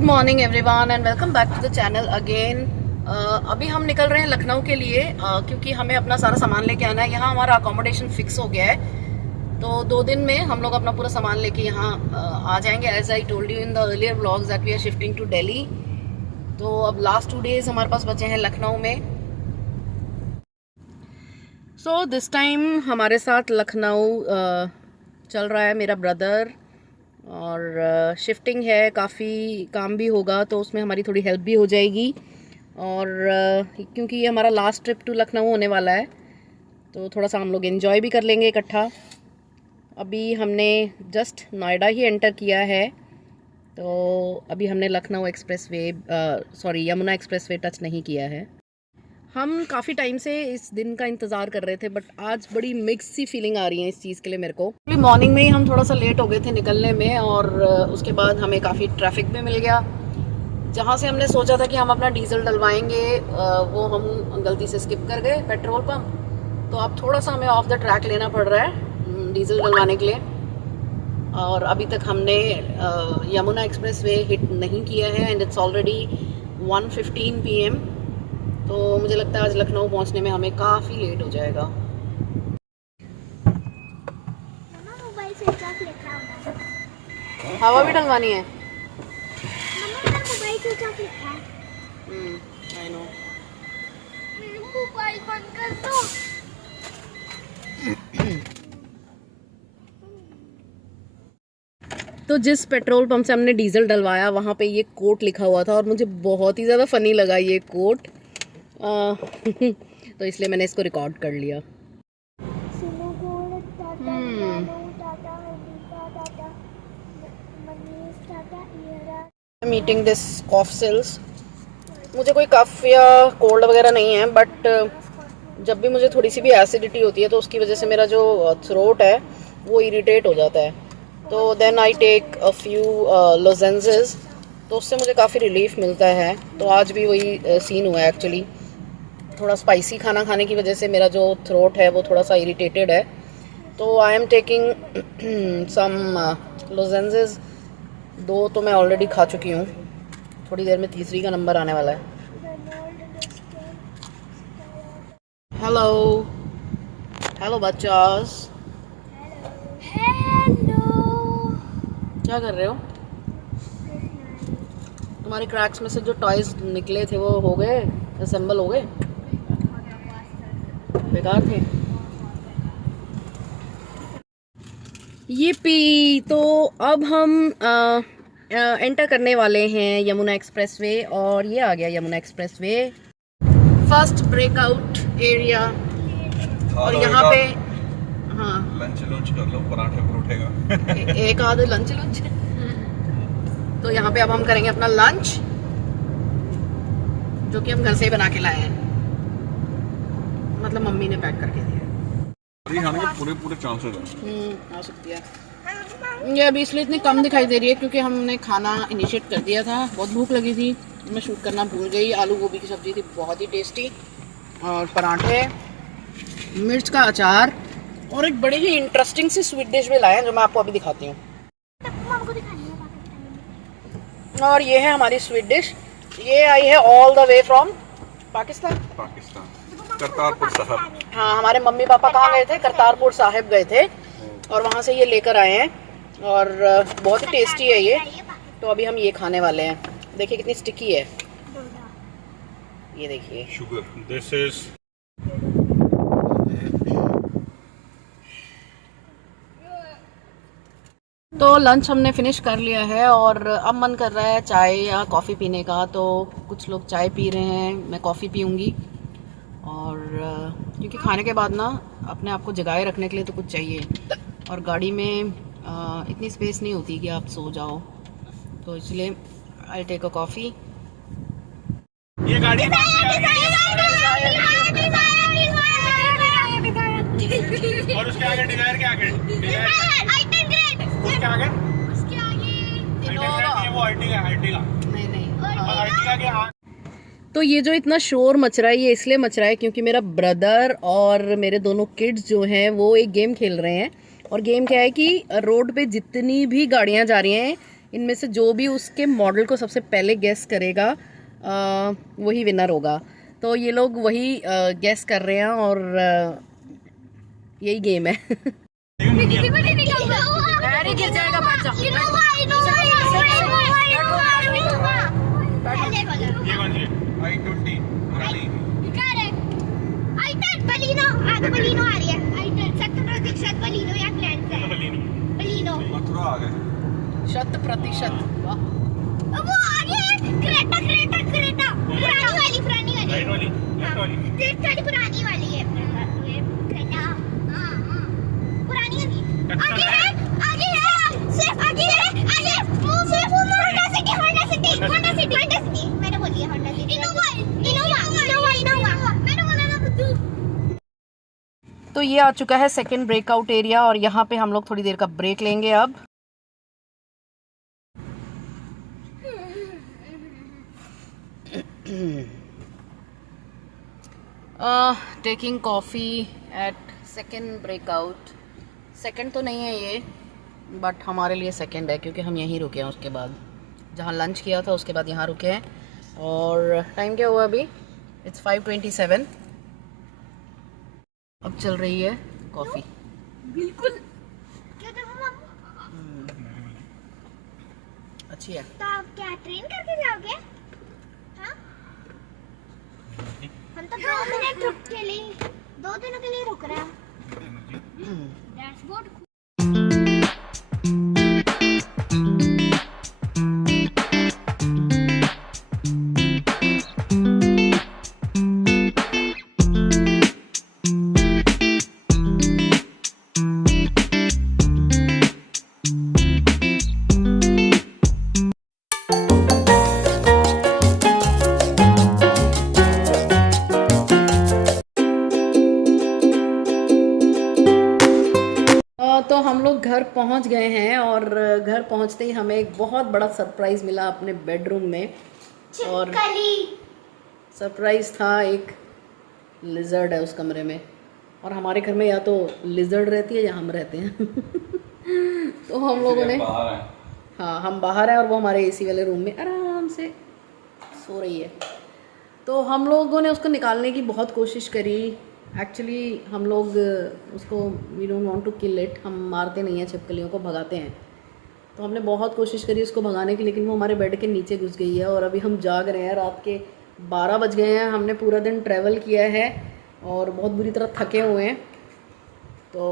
Good morning everyone and welcome back to the channel again. अभी हम निकल रहे हैं लखनऊ के लिए क्योंकि हमें अपना सारा सामान लेके आना है। यहाँ हमारा अकोमोडेशन फिक्स हो गया है, तो 2 दिन में हम लोग अपना पूरा सामान लेके यहाँ आ जाएंगे। As I told you in the earlier vlogs that we are shifting to Delhi. तो अब लास्ट 2 डेज हमारे पास बचे हैं लखनऊ में। सो दिस टाइम हमारे साथ लखनऊ चल रहा है मेरा ब्रदर, और शिफ्टिंग है, काफ़ी काम भी होगा, तो उसमें हमारी थोड़ी हेल्प भी हो जाएगी। और क्योंकि ये हमारा लास्ट ट्रिप टू लखनऊ होने वाला है, तो थोड़ा सा हम लोग एंजॉय भी कर लेंगे इकट्ठा। अभी हमने जस्ट नोएडा ही एंटर किया है, तो अभी हमने लखनऊ यमुना एक्सप्रेसवे टच नहीं किया है। हम काफ़ी टाइम से इस दिन का इंतज़ार कर रहे थे, बट आज बड़ी मिक्स सी फीलिंग आ रही है इस चीज़ के लिए मेरे को। मॉर्निंग में ही हम थोड़ा सा लेट हो गए थे निकलने में, और उसके बाद हमें काफ़ी ट्रैफिक भी मिल गया। जहाँ से हमने सोचा था कि हम अपना डीजल डलवाएंगे, वो हम गलती से स्किप कर गए पेट्रोल पंप। तो अब थोड़ा सा हमें ऑफ द ट्रैक लेना पड़ रहा है डीजल डलवाने के लिए। और अभी तक हमने यमुना एक्सप्रेसवे हिट नहीं किया है एंड इट्स ऑलरेडी 1:15 PM। तो मुझे लगता है आज लखनऊ पहुंचने में हमें काफ़ी लेट हो जाएगा। हवा भी डलवानी है। I know. मोबाइल बंद कर दो। तो जिस पेट्रोल पंप से हमने डीजल डलवाया वहाँ पे ये कोट लिखा हुआ था, और मुझे बहुत ही ज़्यादा फ़नी लगा ये कोट। तो इसलिए मैंने इसको रिकॉर्ड कर लिया। मीटिंग दिस कॉफ सिल्स। मुझे कोई कफ या कोल्ड वगैरह नहीं है, बट जब भी मुझे थोड़ी सी भी एसिडिटी होती है तो उसकी वजह से मेरा जो थ्रोट है वो इरिटेट हो जाता है। तो then I take a few lozenges, तो उससे मुझे काफ़ी रिलीफ मिलता है। तो आज भी वही सीन हुआ है एक्चुअली। थोड़ा स्पाइसी खाना खाने की वजह से मेरा जो थ्रोट है वो थोड़ा सा इरिटेटेड है। तो आई एम टेकिंग सम लोजेंसेस। 2 तो मैं ऑलरेडी खा चुकी हूँ, थोड़ी देर में तीसरी का नंबर आने वाला है। हेलो हेलो बच्चास, क्या कर रहे हो? तुम्हारे क्रैक्स में से जो टॉयज निकले थे वो हो गए, असेंबल हो गए? बेकार थे ये पी। तो अब हम एंटर करने वाले हैं यमुना एक्सप्रेसवे, और ये आ गया Yamuna expressway, first breakout area. और यहाँ पे लंच कर लो, पराठे परोठे का एक आध लंच। तो यहाँ पे अब हम करेंगे अपना लंच, जो कि हम घर से ही बना के लाए हैं, मतलब मम्मी ने पैक करके दिया। पूरे चांसेस आ सकती है। ये अभी इसलिए इतनी कम दिखाई दे रही है क्योंकि हमने खाना इनिशिएट कर दिया था। बहुत भूख लगी थी, मैं शूट करना भूल गई। आलू गोभी की सब्जी थी, बहुत ही टेस्टी, और पराठे, मिर्च का अचार, और एक बड़ी ही इंटरेस्टिंग सी स्वीट डिश भी लाए हैं जो मैं आपको अभी दिखाती हूँ। और ये है हमारी स्वीट डिश। ये आई है all the way from Pakistan, Kartarpur साहब। हाँ, हमारे मम्मी पापा कहाँ गए थे? करतारपुर साहिब गए थे, और वहाँ से ये लेकर आए हैं, और बहुत ही टेस्टी है ये। तो अभी हम ये खाने वाले हैं। देखिए कितनी स्टिकी है, ये देखिए। शुगर, दिस इज तो लंच हमने फिनिश कर लिया है, और अब मन कर रहा है चाय या कॉफ़ी पीने का। तो कुछ लोग चाय पी रहे हैं, मैं कॉफ़ी पीऊँगी। और क्योंकि खाने के बाद ना अपने आप को जगाए रखने के लिए तो कुछ चाहिए, और गाड़ी में इतनी स्पेस नहीं होती कि आप सो जाओ, तो इसलिए आई टेक अ कॉफ़ी। ये गाड़ी और उसके आगे डिजायर के आगे उसके आगे वो अर्टिगा नहीं। तो ये जो इतना शोर मच रहा है, ये इसलिए मच रहा है क्योंकि मेरा ब्रदर और मेरे दोनों किड्स जो हैं वो एक गेम खेल रहे हैं। और गेम क्या है कि रोड पे जितनी भी गाड़ियां जा रही हैं, इनमें से जो भी उसके मॉडल को सबसे पहले गेस करेगा वही विनर होगा। तो ये लोग वही गेस कर रहे हैं और यही गेम है। हैरी गिर जाएगा, बैठ जाओ। ये कौन सी है? I20 पुरानी। बलिनो आ रही है। बलिनो या ग्लैंड है। बलिनो मथुरा आ गए। 100%। वाह। वो आ गया है। क्रेटा पुरानी वाली राइट वाली, लेफ्ट वाली। थोड़ी पुरानी वाली है। क्रेटा हां पुरानी वाली आगे है सिर्फ आगे है सिर्फ होंडा सिटी मैंने बोली है होंडा सिटी। इनोवा मैंने बोला ना बुद्धू। तो ये आ चुका है सेकंड ब्रेकआउट एरिया और यहाँ पे हम लोग थोड़ी देर का ब्रेक लेंगे अब। Taking coffee at second breakout. Second तो नहीं है ये, बट हमारे लिए सेकंड है क्योंकि हम यहीं रुके हैं। उसके बाद जहाँ लंच किया था उसके बाद यहाँ रुके हैं। और टाइम क्या हुआ अभी? इट्स 5:27। अब चल रही है कॉफ़ी। बिल्कुल क्या कर रहा अच्छी है। तो आप क्या ट्रेन करके जाओगे? हाँ हम तो 2 मिनट रुक के लिए 2 दिनों के लिए रुक रहे हैं। डैशबोर्ड तो हम लोग घर पहुंच गए हैं और घर पहुंचते ही हमें एक बहुत बड़ा सरप्राइज़ मिला अपने बेडरूम में। और सरप्राइज़ था, एक लिजर्ड है उस कमरे में। और हमारे घर में या तो लिजर्ड रहती है या हम रहते हैं। तो हम लोगों ने, हाँ हम बाहर हैं और वो हमारे एसी वाले रूम में आराम से सो रही है। तो हम लोगों ने उसको निकालने की बहुत कोशिश करी। एक्चुअली हम लोग उसको we don't want to kill it, हम मारते नहीं हैं, छिपकलियों को भगाते हैं। तो हमने बहुत कोशिश करी उसको भगाने की, लेकिन वो हमारे बेड के नीचे घुस गई है। और अभी हम जाग रहे हैं, रात के 12 बज गए हैं। हमने पूरा दिन ट्रैवल किया है और बहुत बुरी तरह थके हुए हैं। तो